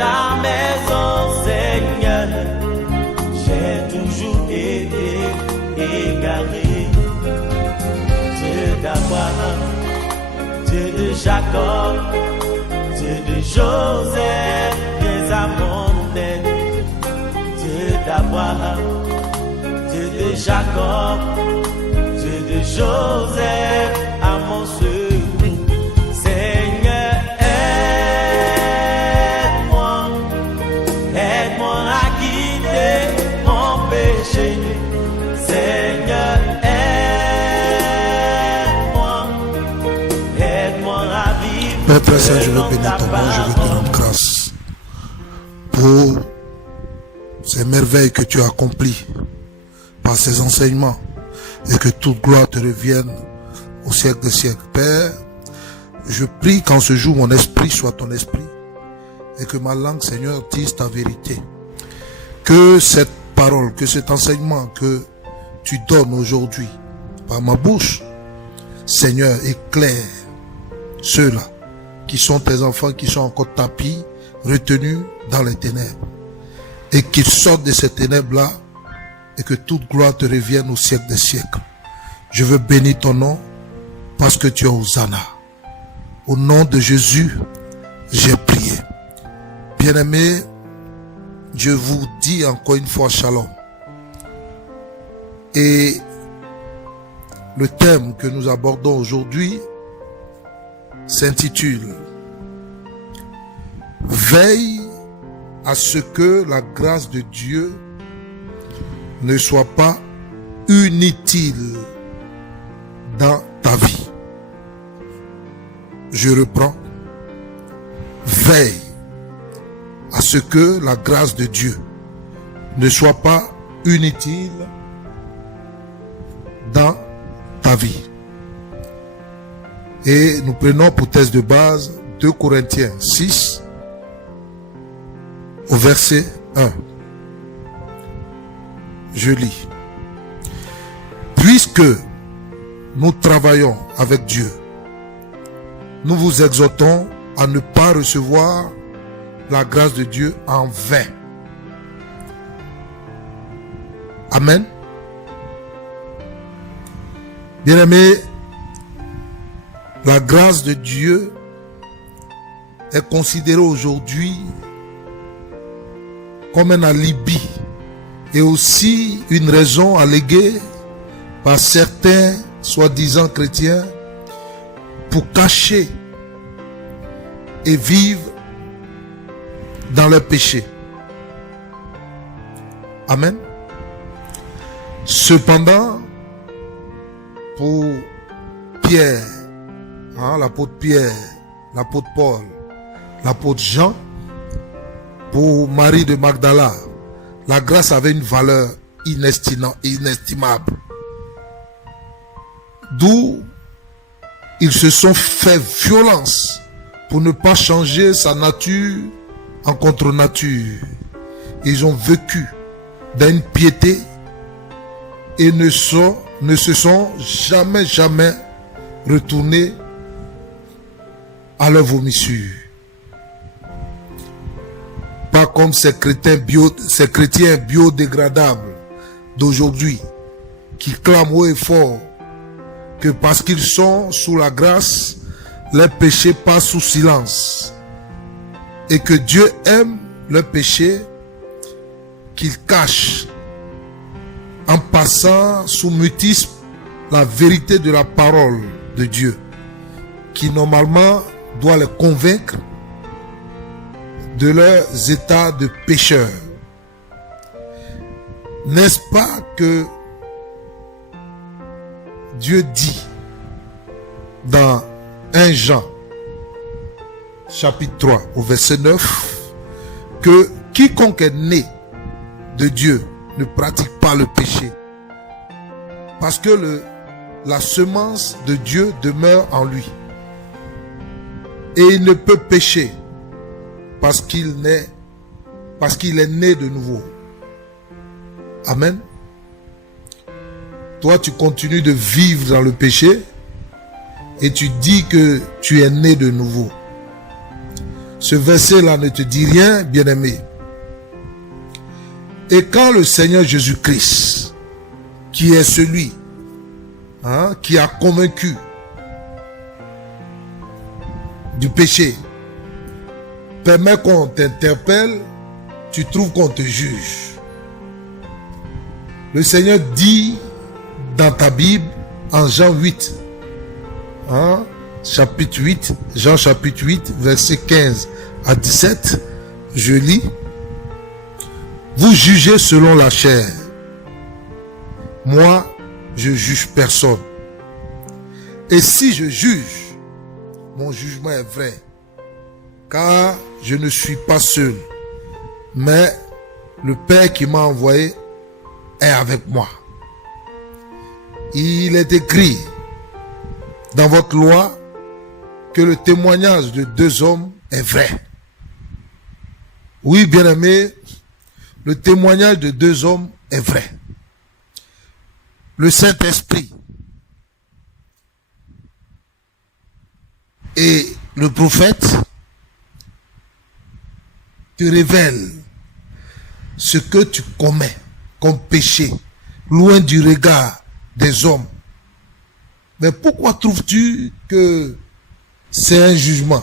ta maison, Seigneur. J'ai toujours été égaré. Dieu d'Abraham, Dieu de Jacob, Dieu de Joseph, viens à mon aide. Dieu d'Abraham, Dieu de Jacob, Dieu de Joseph, à mon secours. Seigneur, aide-moi à quitter mon péché. Seigneur, aide-moi à vivre. Père très saint, je veux bénir ton nom, je veux te rendre grâce pour ces merveilles que tu as accomplies par ces enseignements, et que toute gloire te revienne au siècle des siècles. Père, je prie qu'en ce jour mon esprit soit ton esprit et que ma langue, Seigneur, dise ta vérité. Que cette parole, que cet enseignement que tu donnes aujourd'hui par ma bouche, Seigneur, éclaire ceux-là qui sont tes enfants, qui sont encore tapis, retenus dans les ténèbres, et qu'ils sortent de ces ténèbres-là, et que toute gloire te revienne au siècle des siècles. Je veux bénir ton nom parce que tu es Hosanna. Au nom de Jésus, j'ai prié. Bien-aimés, je vous dis encore une fois shalom. Et le thème que nous abordons aujourd'hui s'intitule « Veille à ce que la grâce de Dieu ne soit pas inutile dans ta vie. » Je reprends. Veille à ce que la grâce de Dieu ne soit pas inutile dans ta vie. Et nous prenons pour texte de base 2 Corinthiens 6 au verset 1. Je lis. Puisque nous travaillons avec Dieu, nous vous exhortons à ne pas recevoir la grâce de Dieu en vain. Amen. Bien-aimés, la grâce de Dieu est considérée aujourd'hui comme un alibi et aussi une raison alléguée par certains soi-disant chrétiens pour cacher et vivre dans leur péché. Amen. Cependant, pour Pierre, l'apôtre Pierre, l'apôtre Paul, l'apôtre Jean, pour Marie de Magdala, la grâce avait une valeur inestimable. D'où ils se sont fait violence pour ne pas changer sa nature en contre-nature. Ils ont vécu d'une piété et ne se sont jamais retournés à leur vomissure. Pas comme ces chrétiens biodégradables d'aujourd'hui qui clament haut et fort que parce qu'ils sont sous la grâce, leurs péchés passent sous silence et que Dieu aime leurs péchés qu'ils cachent en passant sous mutisme la vérité de la parole de Dieu qui normalement doit les convaincre de leurs états de pécheurs. N'est-ce pas que Dieu dit dans 1 Jean chapitre 3 au verset 9 que quiconque est né de Dieu ne pratique pas le péché parce que la semence de Dieu demeure en lui et il ne peut pécher parce qu'il est né de nouveau. Amen. Toi, tu continues de vivre dans le péché et tu dis que tu es né de nouveau. Ce verset-là ne te dit rien, bien-aimé. Et quand le Seigneur Jésus-Christ, qui est celui qui a convaincu du péché, permet qu'on t'interpelle, tu trouves qu'on te juge. Le Seigneur dit dans ta Bible, en Jean 8, chapitre 8, Jean chapitre 8, verset 15 à 17, je lis: vous jugez selon la chair. Moi, je juge personne. Et si je juge, mon jugement est vrai, car je ne suis pas seul, mais le Père qui m'a envoyé est avec moi. Il est écrit dans votre loi que le témoignage de 2 hommes est vrai. Oui, bien-aimé, le témoignage de 2 hommes est vrai. Le Saint-Esprit et le prophète te révèlent ce que tu commets comme péché, loin du regard des hommes. Mais pourquoi trouves-tu que c'est un jugement?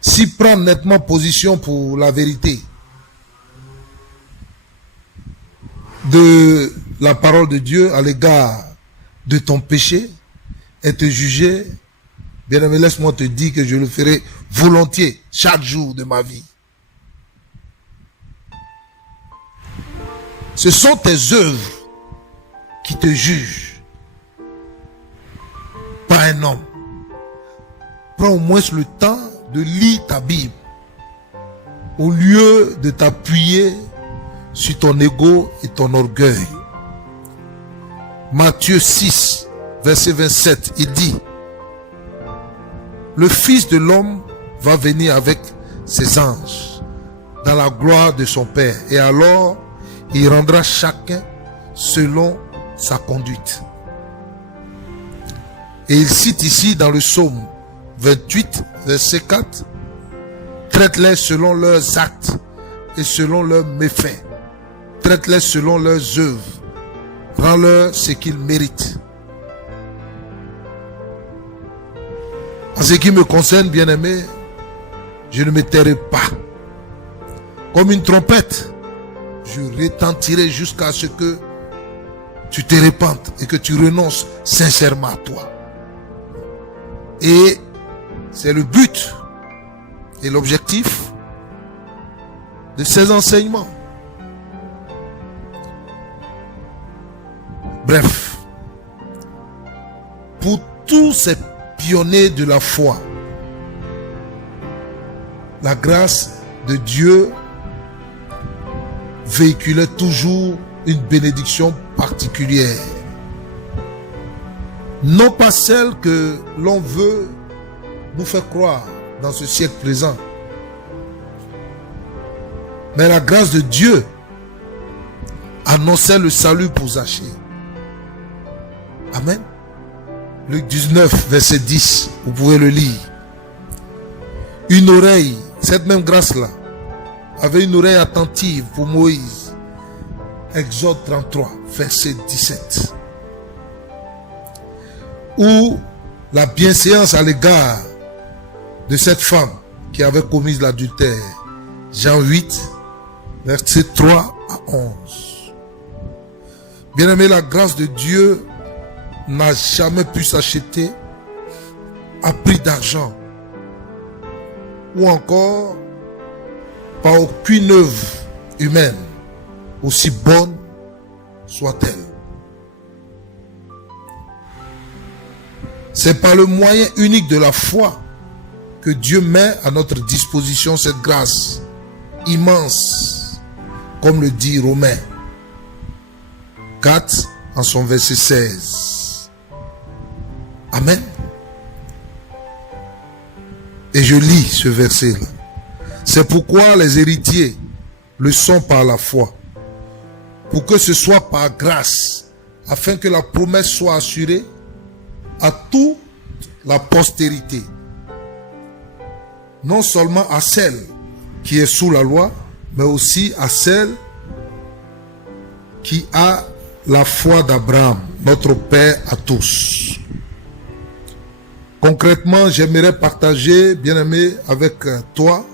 Si prendre nettement position pour la vérité de la parole de Dieu à l'égard de ton péché et te juger, bien-aimé, laisse-moi te dire que je le ferai volontiers chaque jour de ma vie. Ce sont tes œuvres qui te jugent, pas un homme. Prends au moins le temps de lire ta Bible au lieu de t'appuyer sur ton ego et ton orgueil. Matthieu 6, verset 27, il dit: le Fils de l'homme va venir avec ses anges dans la gloire de son Père, et alors il rendra chacun selon sa conduite. Et il cite ici dans le psaume 28, verset 4, traite-les selon leurs actes et selon leurs méfaits. Traite-les selon leurs œuvres. Rends-leur ce qu'ils méritent. En ce qui me concerne, bien-aimé, je ne me tairai pas. Comme une trompette, je retentirai jusqu'à ce que tu te répandes et que tu renonces sincèrement à toi. Et c'est le but et l'objectif de ces enseignements. Bref, pour tous ces pionniers de la foi, la grâce de Dieu véhiculait toujours une bénédiction particulière. Non pas celle que l'on veut nous faire croire dans ce siècle présent, mais la grâce de Dieu annonçait le salut pour Zachée. Amen. Luc 19, verset 10, vous pouvez le lire. Une oreille, cette même grâce-là, avait une oreille attentive pour Moïse. Exode 33, verset 17. Ou la bienséance à l'égard de cette femme qui avait commis l'adultère. Jean 8, verset 3 à 11. Bien-aimé, la grâce de Dieu n'a jamais pu s'acheter à prix d'argent ou encore par aucune œuvre humaine, aussi bonne soit-elle. C'est par le moyen unique de la foi que Dieu met à notre disposition cette grâce immense, comme le dit Romains 4 en son verset 16. Amen. Et je lis ce verset-là. C'est pourquoi les héritiers le sont par la foi, pour que ce soit par grâce, afin que la promesse soit assurée à toute la postérité, non seulement à celle qui est sous la loi, mais aussi à celle qui a la foi d'Abraham, notre Père à tous. Concrètement, j'aimerais partager, bien-aimé, avec toi,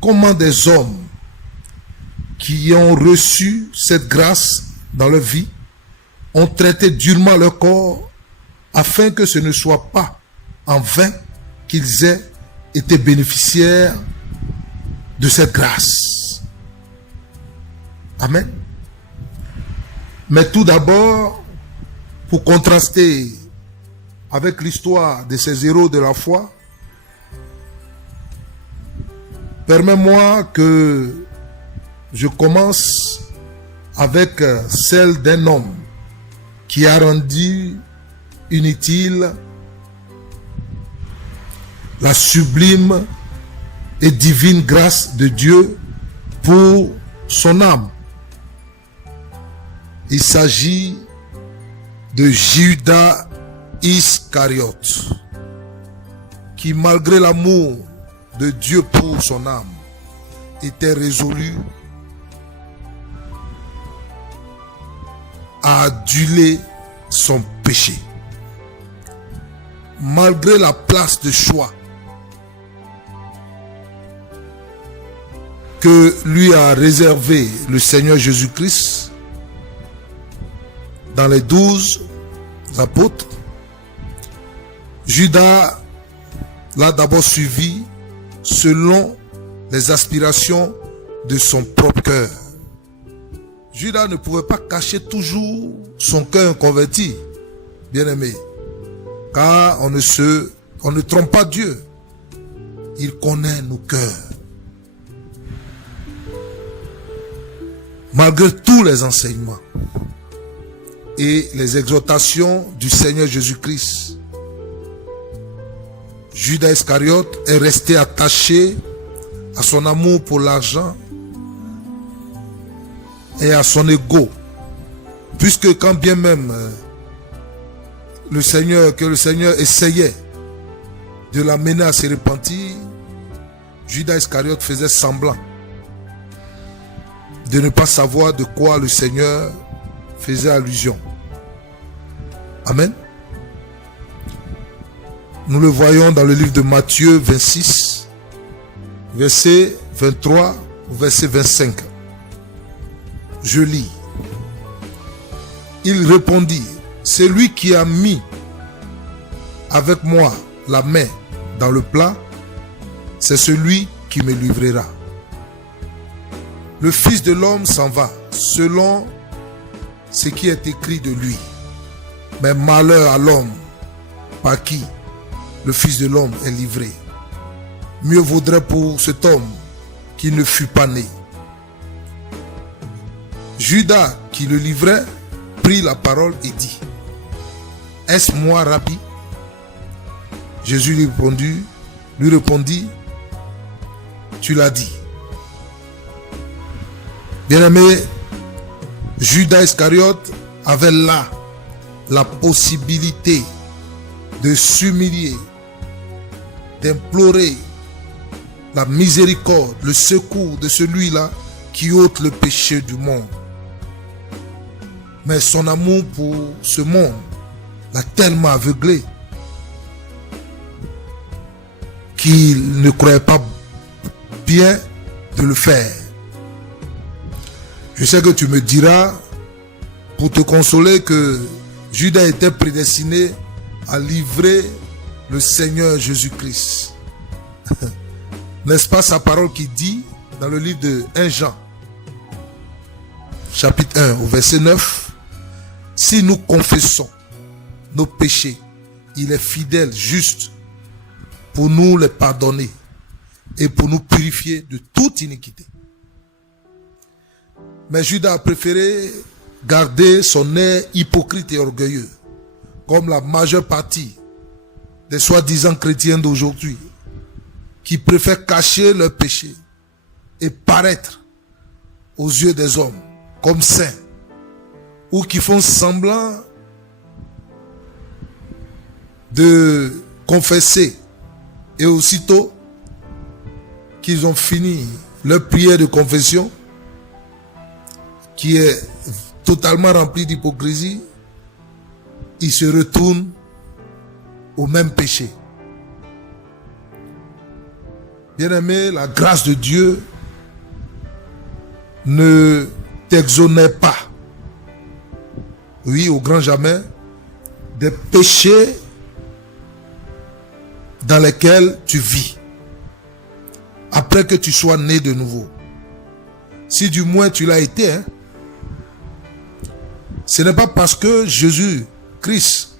comment des hommes qui ont reçu cette grâce dans leur vie ont traité durement leur corps afin que ce ne soit pas en vain qu'ils aient été bénéficiaires de cette grâce. Amen. Mais tout d'abord, pour contraster avec l'histoire de ces héros de la foi, permets-moi que je commence avec celle d'un homme qui a rendu inutile la sublime et divine grâce de Dieu pour son âme. Il s'agit de Judas Iscariote, qui malgré l'amour de Dieu pour son âme, était résolu à aduler son péché. Malgré la place de choix que lui a réservé le Seigneur Jésus-Christ dans les 12 apôtres, Judas l'a d'abord suivi selon les aspirations de son propre cœur. Judas ne pouvait pas cacher toujours son cœur converti, bien-aimé, car on ne trompe pas Dieu. Il connaît nos cœurs. Malgré tous les enseignements et les exhortations du Seigneur Jésus-Christ, Judas Iscariote est resté attaché à son amour pour l'argent et à son ego, puisque quand bien même le Seigneur essayait de l'amener à se repentir, Judas Iscariote faisait semblant de ne pas savoir de quoi le Seigneur faisait allusion. Amen. Nous le voyons dans le livre de Matthieu 26, verset 23 au verset 25. Je lis. Il répondit, celui qui a mis avec moi la main dans le plat, c'est celui qui me livrera. Le Fils de l'homme s'en va selon ce qui est écrit de lui. Mais malheur à l'homme par qui le Fils de l'homme est livré. Mieux vaudrait pour cet homme qu'il ne fût pas né. Judas, qui le livrait, prit la parole et dit, est-ce moi, Rabbi? Jésus lui répondit, tu l'as dit. Bien-aimé, Judas Iscariote avait là la possibilité de s'humilier, d'implorer la miséricorde, le secours de celui-là qui ôte le péché du monde. Mais son amour pour ce monde l'a tellement aveuglé qu'il ne croyait pas bien de le faire. Je sais que tu me diras, pour te consoler, que Judas était prédestiné à livrer le Seigneur Jésus-Christ. N'est-ce pas sa parole qui dit dans le livre de 1 Jean, chapitre 1, au verset 9, si nous confessons nos péchés, il est fidèle, juste, pour nous les pardonner et pour nous purifier de toute iniquité. Mais Judas a préféré garder son air hypocrite et orgueilleux, comme la majeure partie des soi-disant chrétiens d'aujourd'hui, qui préfèrent cacher leurs péchés et paraître aux yeux des hommes comme saints, ou qui font semblant de confesser Et aussitôt qu'ils ont fini leur prière de confession, qui est totalement remplie d'hypocrisie, ils se retournent au même péché. Bien-aimé, la grâce de Dieu ne t'exonère pas, oui, au grand jamais, des péchés dans lesquels tu vis, après que tu sois né de nouveau. Si du moins tu l'as été, hein, ce n'est pas parce que Jésus-Christ,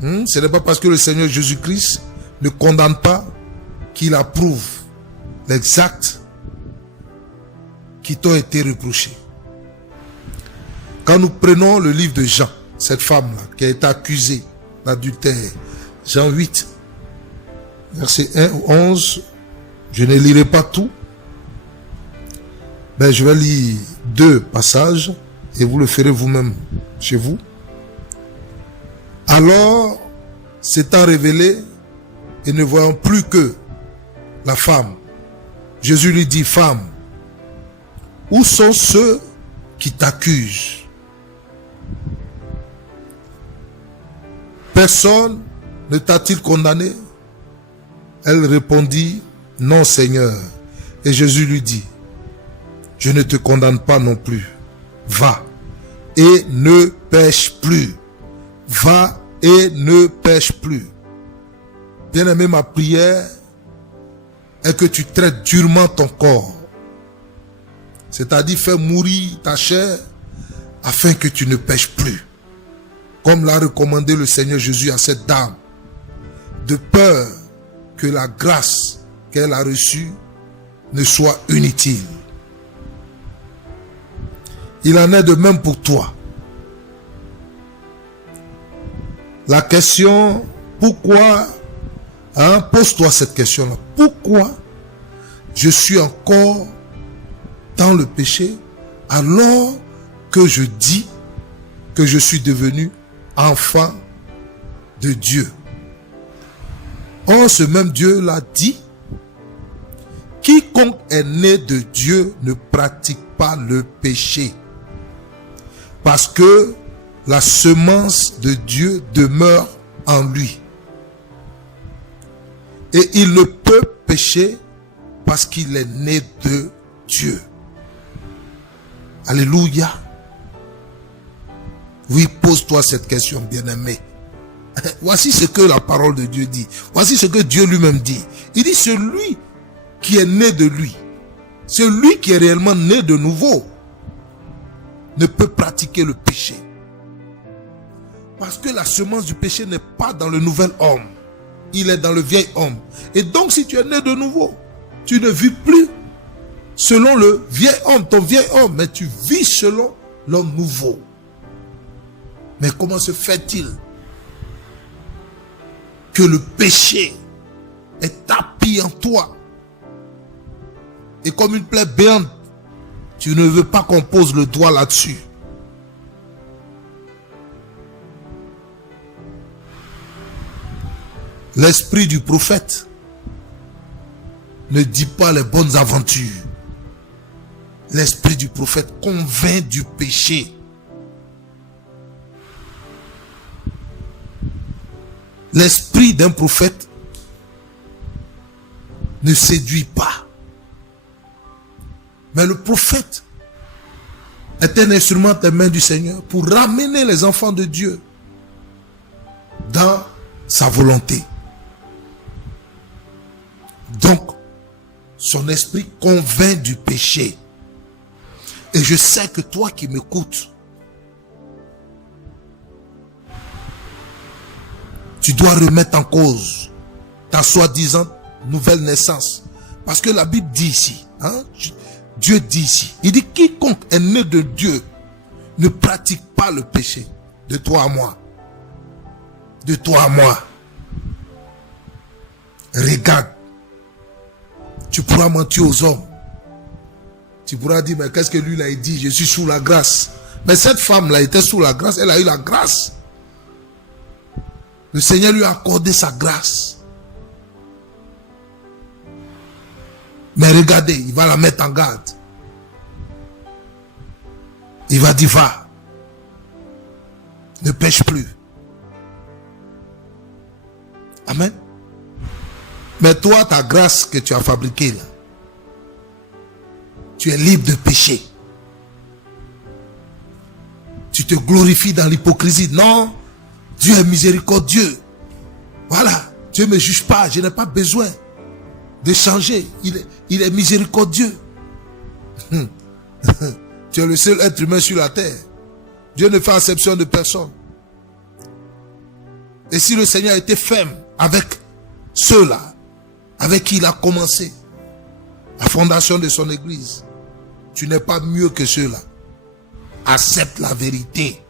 ce n'est pas parce que le Seigneur Jésus-Christ ne condamne pas qu'il approuve les actes qui t'ont été reprochés. Quand nous prenons le livre de Jean, cette femme-là qui a été accusée d'adultère, Jean 8, verset 1 ou 11, je ne lirai pas tout, mais je vais lire 2 passages et vous le ferez vous-même chez vous. Alors, s'étant révélé et ne voyant plus que la femme, Jésus lui dit, femme, où sont ceux qui t'accusent? Personne ne t'a-t-il condamné? Elle répondit, non Seigneur. Et Jésus lui dit, je ne te condamne pas non plus. Va et ne pêche plus. Va et ne pêche plus. Bien-aimé, ma prière est que tu traites durement ton corps. C'est-à-dire faire mourir ta chair afin que tu ne pêches plus. Comme l'a recommandé le Seigneur Jésus à cette dame. De peur que la grâce qu'elle a reçue ne soit inutile. Il en est de même pour toi. La question, pourquoi, pose-toi cette question-là. Pourquoi je suis encore dans le péché alors que je dis que je suis devenu enfant de Dieu? Or, ce même Dieu l'a dit, quiconque est né de Dieu ne pratique pas le péché, parce que la semence de Dieu demeure en lui. Et il ne peut pécher parce qu'il est né de Dieu. Alléluia. Oui, pose-toi cette question, bien-aimé. Voici ce que la parole de Dieu dit. Voici ce que Dieu lui-même dit. Il dit, celui qui est né de lui, celui qui est réellement né de nouveau, ne peut pratiquer le péché. Parce que la semence du péché n'est pas dans le nouvel homme. Il est dans le vieil homme. Et donc, si tu es né de nouveau, tu ne vis plus selon le vieil homme, ton vieil homme, mais tu vis selon l'homme nouveau. Mais comment se fait-il que le péché est tapis en toi? Et comme une plaie béante, tu ne veux pas qu'on pose le doigt là-dessus. L'esprit du prophète ne dit pas les bonnes aventures. L'esprit du prophète convainc du péché. L'esprit d'un prophète ne séduit pas. Mais le prophète est un instrument des mains du Seigneur pour ramener les enfants de Dieu dans sa volonté. Donc, son esprit convainc du péché. Et je sais que toi qui m'écoutes, tu dois remettre en cause ta soi-disant nouvelle naissance. Parce que la Bible dit ici, Dieu dit ici, il dit quiconque est né de Dieu ne pratique pas le péché. De toi à moi. De toi à moi. Regarde. Tu pourras mentir aux hommes. Tu pourras dire, mais qu'est-ce que lui a dit? Je suis sous la grâce. Mais cette femme-là était sous la grâce. Elle a eu la grâce. Le Seigneur lui a accordé sa grâce. Mais regardez, il va la mettre en garde. Il va dire, va. Ne pêche plus. Amen. Mais toi, ta grâce que tu as fabriquée là, tu es libre de pécher. Tu te glorifies dans l'hypocrisie. Non, Dieu est miséricordieux. Voilà, Dieu ne me juge pas, je n'ai pas besoin de changer. Il est miséricordieux. Tu es le seul être humain sur la terre. Dieu ne fait exception de personne. Et si le Seigneur était ferme avec ceux-là, avec qui il a commencé la fondation de son église, tu n'es pas mieux que ceux-là. Accepte la vérité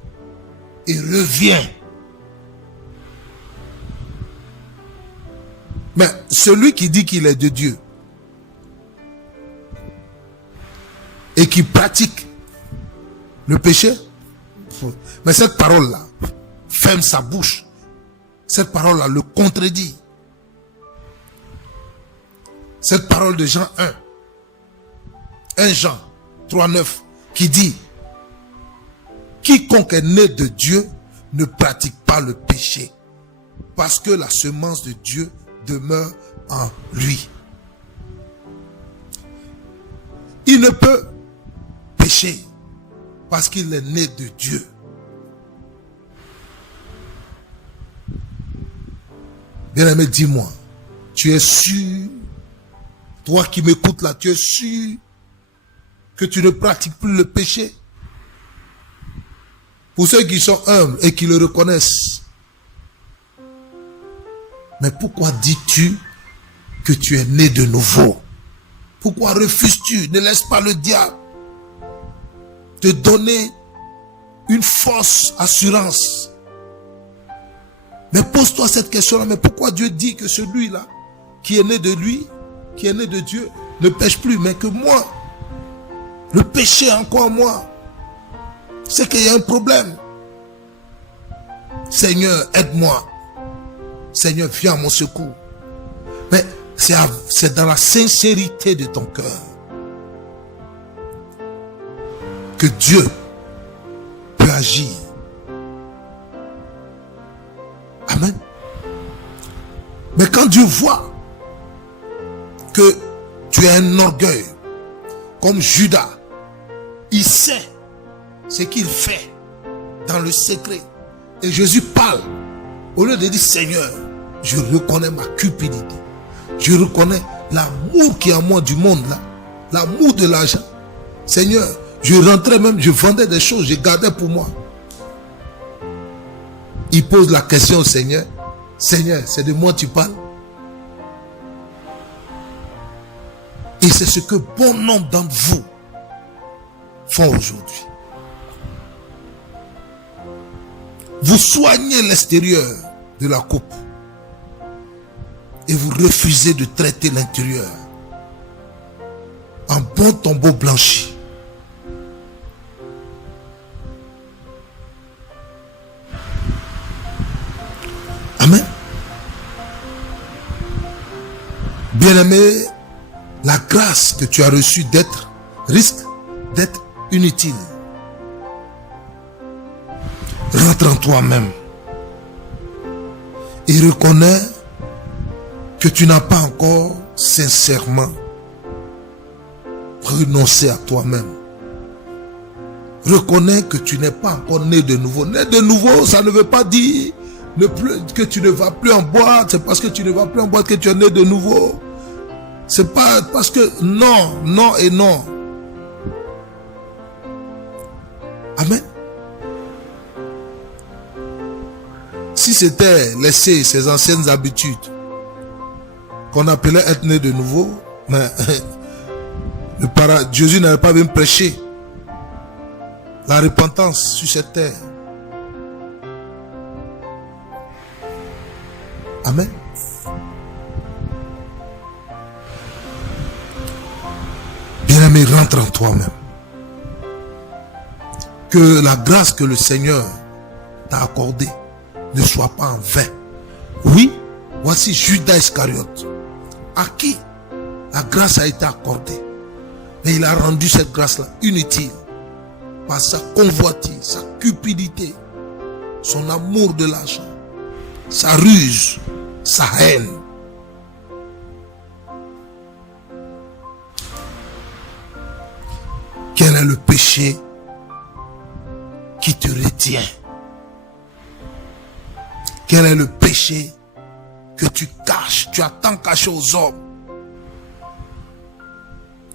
et reviens. Mais celui qui dit qu'il est de Dieu et qui pratique le péché, mais cette parole-là ferme sa bouche. Cette parole-là le contredit. Cette parole de Jean 1 Jean 3,9 qui dit: quiconque est né de Dieu ne pratique pas le péché, parce que la semence de Dieu demeure en lui. Il ne peut pécher parce qu'il est né de Dieu. Bien-aimé, dis-moi, tu es sûr, toi qui m'écoutes là, tu es sûr que tu ne pratiques plus le péché? Pour ceux qui sont humbles et qui le reconnaissent. Mais pourquoi dis-tu que tu es né de nouveau? Pourquoi refuses-tu? Ne laisse pas le diable te donner une fausse assurance. Mais pose-toi cette question-là. Mais pourquoi Dieu dit que celui-là, qui est né de lui, qui est né de Dieu, ne pêche plus, mais que moi, le péché encore en moi, c'est qu'il y a un problème. Seigneur, aide-moi. Seigneur, viens à mon secours. Mais c'est dans la sincérité de ton cœur que Dieu peut agir. Amen. Mais quand Dieu voit que tu as un orgueil, comme Judas, il sait ce qu'il fait dans le secret. Et Jésus parle. Au lieu de dire: Seigneur, je reconnais ma cupidité. Je reconnais l'amour qui est en moi du monde là. L'amour de l'argent. Seigneur, je rentrais même, je vendais des choses, je gardais pour moi. Il pose la question au Seigneur: Seigneur, c'est de moi tu parles? Et c'est ce que bon nombre d'entre vous font aujourd'hui. Vous soignez l'extérieur de la coupe et vous refusez de traiter l'intérieur en bon tombeau blanchi. Amen. Bien-aimé, la grâce que tu as reçue risque d'être inutile. Rentre en toi-même et reconnais que tu n'as pas encore sincèrement renoncé à toi-même. Reconnais que tu n'es pas encore né de nouveau. Né de nouveau, ça ne veut pas dire que tu ne vas plus en boîte. C'est parce que tu ne vas plus en boîte que tu es né de nouveau. C'est pas parce que non, non et non. Amen. Si c'était laisser ses anciennes habitudes qu'on appelait être né de nouveau, mais Jésus n'avait pas même prêché la repentance sur cette terre. Amen. Bien-aimé, rentre en toi-même. Que la grâce que le Seigneur t'a accordée ne soit pas en vain. Oui, voici Judas Iscariote, à qui La grâce a été accordée. Mais il a rendu cette grâce-là inutile par sa convoitise, sa cupidité, son amour de l'argent, sa ruse, sa haine. Quel est le péché qui te retient? Quel est le péché que tu caches, tu as tant caché aux hommes?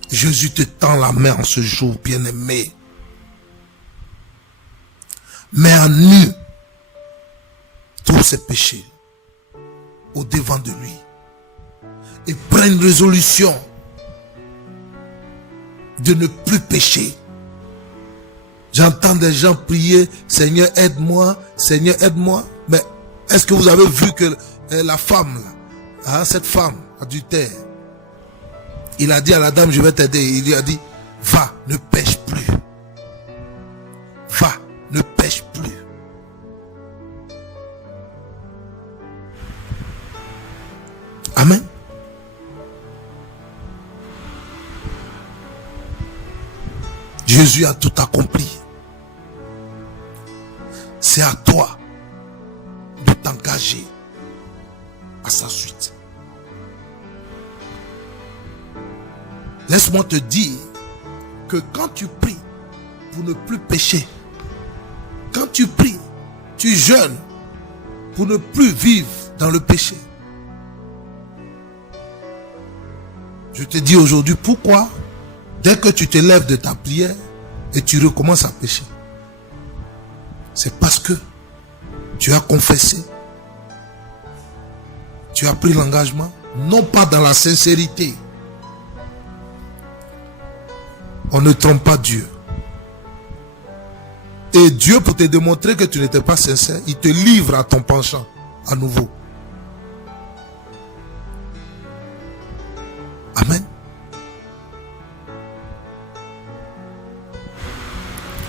Jésus te tend la main en ce jour, bien-aimé. Mets à nu tous ces péchés au devant de lui et prends une résolution de ne plus pécher. J'entends des gens prier, Seigneur aide-moi, Seigneur aide-moi. Mais est-ce que vous avez vu que la femme, là, hein, cette femme adultère, il a dit à la dame, je vais t'aider. Il lui a dit, va, ne pêche plus. Va, ne pêche plus. Amen. Jésus a tout accompli. C'est à toi de t'engager à sa suite. Laisse-moi te dire que quand tu pries pour ne plus pécher, quand tu pries, tu jeûnes pour ne plus vivre dans le péché. Je te dis aujourd'hui pourquoi, dès que tu te lèves de ta prière et tu recommences à pécher, c'est parce que tu as confessé, tu as pris l'engagement, non pas dans la sincérité. On ne trompe pas Dieu. Et Dieu, pour te démontrer que tu n'étais pas sincère, il te livre à ton penchant à nouveau. Amen.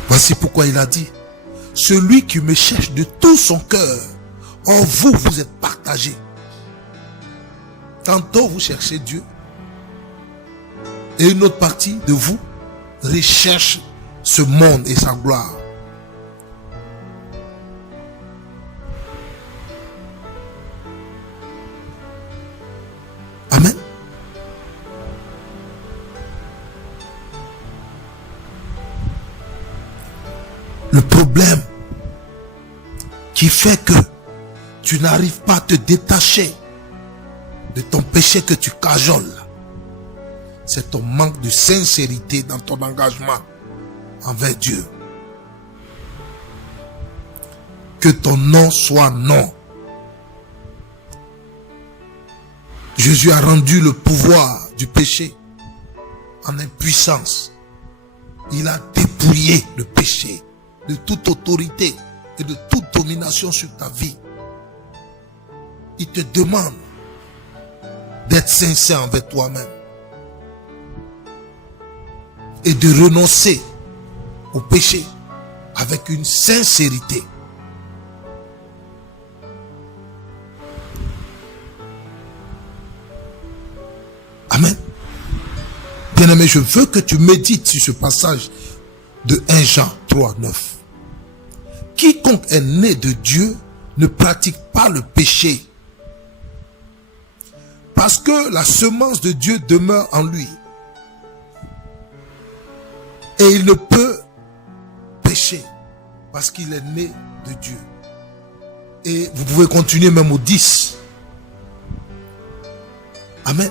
Voici pourquoi il a dit, celui qui me cherche de tout son cœur, en vous, vous êtes partagés. Tantôt vous cherchez Dieu, et une autre partie de vous recherche ce monde et sa gloire. Amen. Le problème qui fait que tu n'arrives pas à te détacher de ton péché que tu cajoles, c'est ton manque de sincérité dans ton engagement envers Dieu. Que ton non soit non. Jésus a rendu le pouvoir du péché en impuissance. Il a dépouillé le péché de toute autorité et de toute domination sur ta vie. Il te demande d'être sincère envers toi-même et de renoncer au péché avec une sincérité. Amen. Bien-aimé, je veux que tu médites sur ce passage de 1 Jean 3, 9. Quiconque est né de Dieu ne pratique pas le péché, parce que la semence de Dieu demeure en lui. Et il ne peut pécher parce qu'il est né de Dieu. Et vous pouvez continuer même au 10. Amen.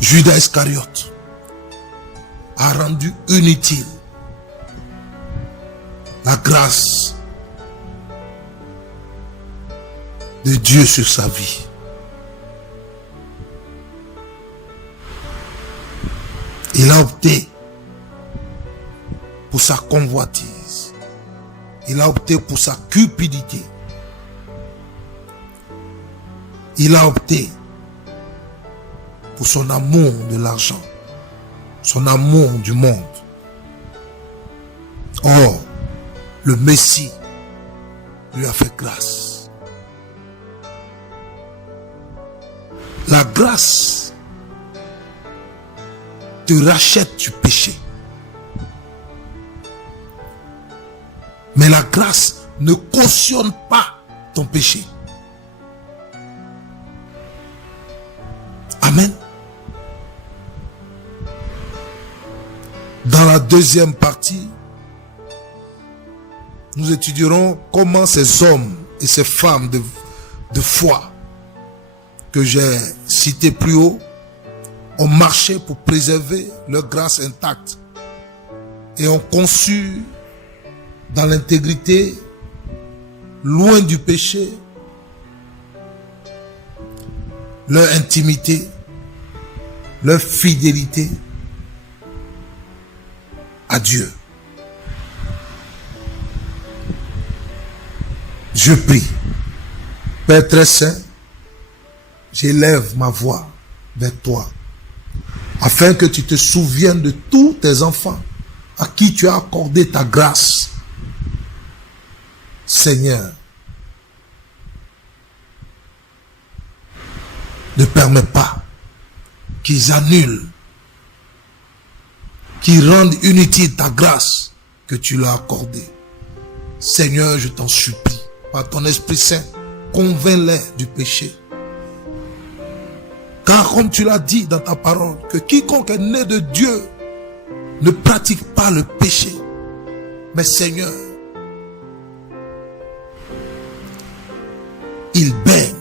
Judas Iscariote a rendu inutile la grâce de Dieu sur sa vie. Il a opté pour sa convoitise. Il a opté pour sa cupidité. Il a opté pour son amour de l'argent, son amour du monde. Or, le Messie lui a fait grâce. La grâce te rachète du péché. Mais la grâce ne cautionne pas ton péché. Amen. Dans la deuxième partie, nous étudierons comment ces hommes et ces femmes de foi que j'ai cités plus haut ont marché pour préserver leur grâce intacte et ont conçu dans l'intégrité, loin du péché, leur intimité, leur fidélité à Dieu. Je prie, Père très saint, j'élève ma voix vers toi, afin que tu te souviennes de tous tes enfants à qui tu as accordé ta grâce. Seigneur, ne permets pas qu'ils annulent, qu'ils rendent inutile ta grâce que tu leur as accordée. Seigneur, je t'en supplie, par ton Esprit Saint, convainc-les du péché. Car comme tu l'as dit dans ta parole, que quiconque est né de Dieu ne pratique pas le péché. Mais Seigneur, il baigne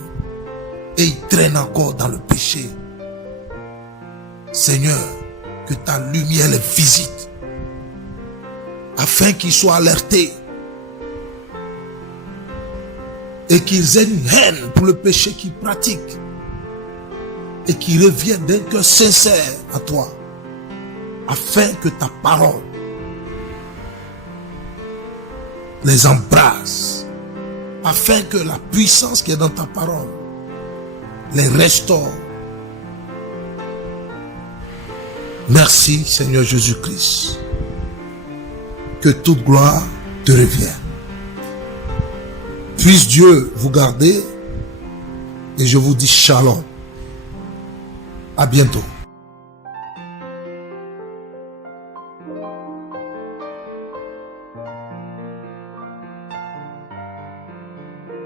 et il traîne encore dans le péché. Seigneur, que ta lumière les visite, afin qu'ils soient alertés et qu'ils aient une haine pour le péché qu'ils pratiquent et qu'ils reviennent d'un cœur sincère à toi, afin que ta parole les embrase, afin que la puissance qui est dans ta parole les restaure. Merci Seigneur Jésus-Christ. Que toute gloire te revienne. Puisse Dieu vous garder et je vous dis shalom. À bientôt.